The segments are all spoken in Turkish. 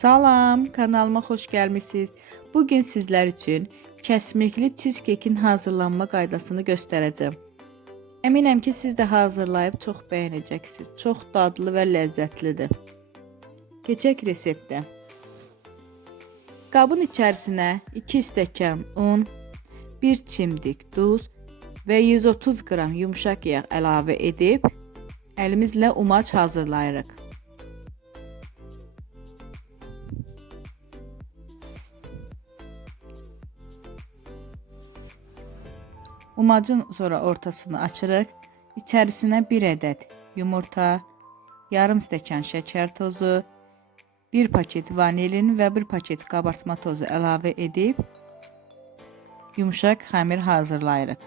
Salam, kanalıma xoş gəlmisiniz. Bu gün sizlər üçün kəsmikli cheesecake'in hazırlanma qaydasını göstərəcəm. Əminəm ki, siz də hazırlayıb çox bəyənəcəksiniz. Çox dadlı və ləzzətlidir. Keçək reseptə. Qabın içərisinə 2 stəkan un, 1 çimdik duz və 130 qram yumşaq yağ əlavə edib əlimizlə umac hazırlayırıq. Umacın sonra ortasını açırıq. İçərisinə 1 ədəd yumurta, yarım stəkan şəkər tozu, 1 paket vanilin və 1 paket qabartma tozu əlavə edib yumşaq xəmir hazırlayırıq.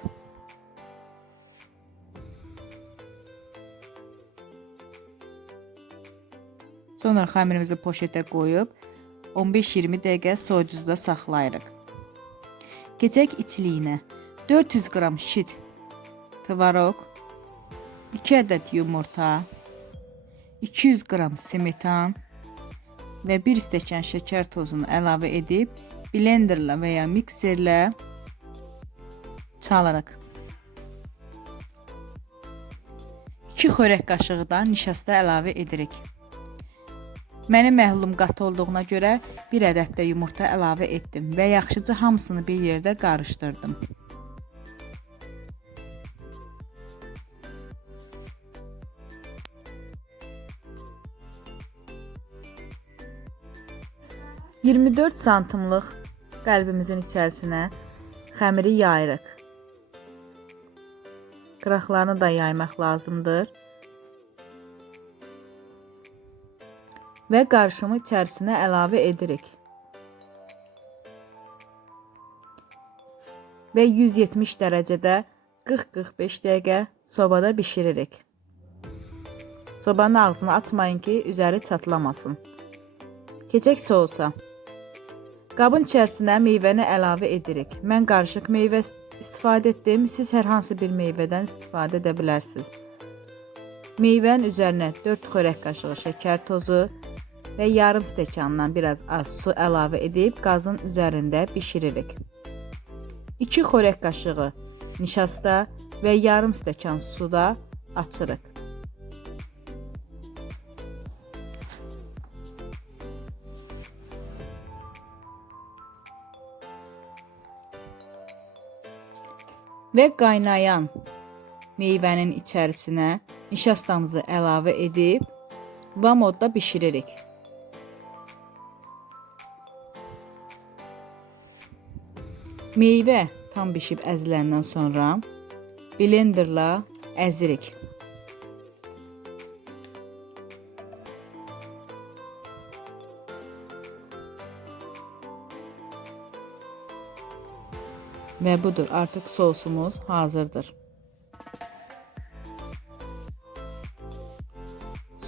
Sonra xəmirimizi poşetə qoyub 15-20 dəqiqə soyuducuda saxlayırıq. Keçək içliyinə. 400 qram şit tvaroq, 2 ədəd yumurta, 200 qram smetan və 1 stəkan şəkər tozunu əlavə edib blenderlə və ya mikserlə çalırıq. 2 xörək qaşığı da nişasta əlavə edirik. Mənim məhlum qatı olduğuna görə bir ədəd də yumurta əlavə etdim və yaxşıca hamısını bir yerdə qarışdırdım. ...24 santimlik qəlbimizin içərisinə xəmiri yayırıq. Qıraqlarını da yaymaq lazımdır. Və qarışımı içərisinə əlavə edirik. Və 170 dərəcədə 40-45 dəqiqə sobada bişiririk. Sobanın ağzını açmayın ki, üzəri çatlamasın. Keçək sousa. Qabın içərisinə meyvəni əlavə edirik. Mən qarışıq meyvə istifadə etdim. Siz hər hansı bir meyvədən istifadə edə bilərsiniz. Meyvənin üzərinə 4 xörək qaşığı şəkər tozu və yarım stəkandan biraz az su əlavə edib qazın üzərində bişiririk. 2 xörək qaşığı nişasta və yarım stəkan suda açırıq. Və qaynayan meyvənin içərisinə nişastamızı əlavə edib va modda bişiririk. Meyvə tam bişib əziləndən sonra blenderla əzirik. Ve budur artık sosumuz hazırdır.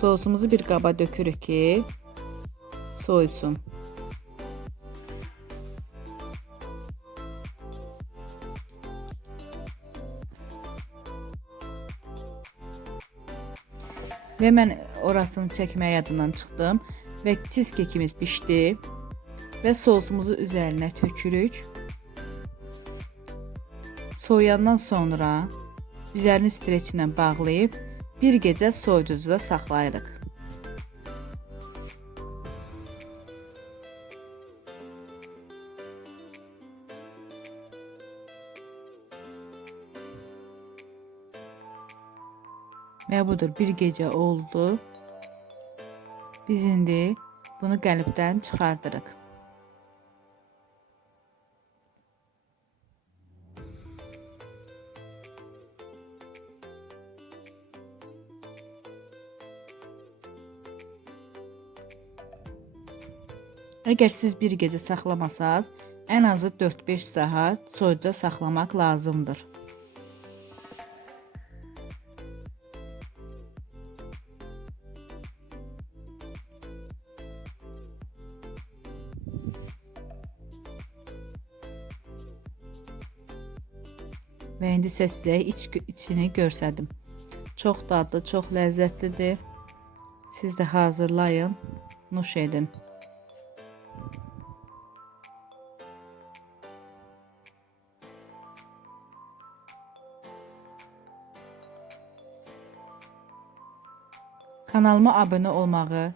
Sosumuzu bir qaba dökürük ki soysun. Ve mən orasını çəkməyə yadından çıxdım və cheesecake-imiz bişdi və sosumuzu üzərinə tökürük. Soyandan sonra üzərini streçlə bağlayıb bir gecə soyuducuda saxlayırıq. Və budur bir gecə oldu. Biz indi bunu qəlibdən çıxardırıq. Əgər siz bir gecə saxlamasanız, ən azı 4-5 saat soyucuda saxlamaq lazımdır. Və indi sizə iç, içini göstərdim. Çox dadlı, çox ləzzətlidir. Siz də hazırlayın, nuş edin. Kanalıma abunə olmağı,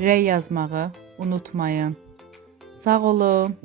rey yazmağı unutmayın. Sağ olun.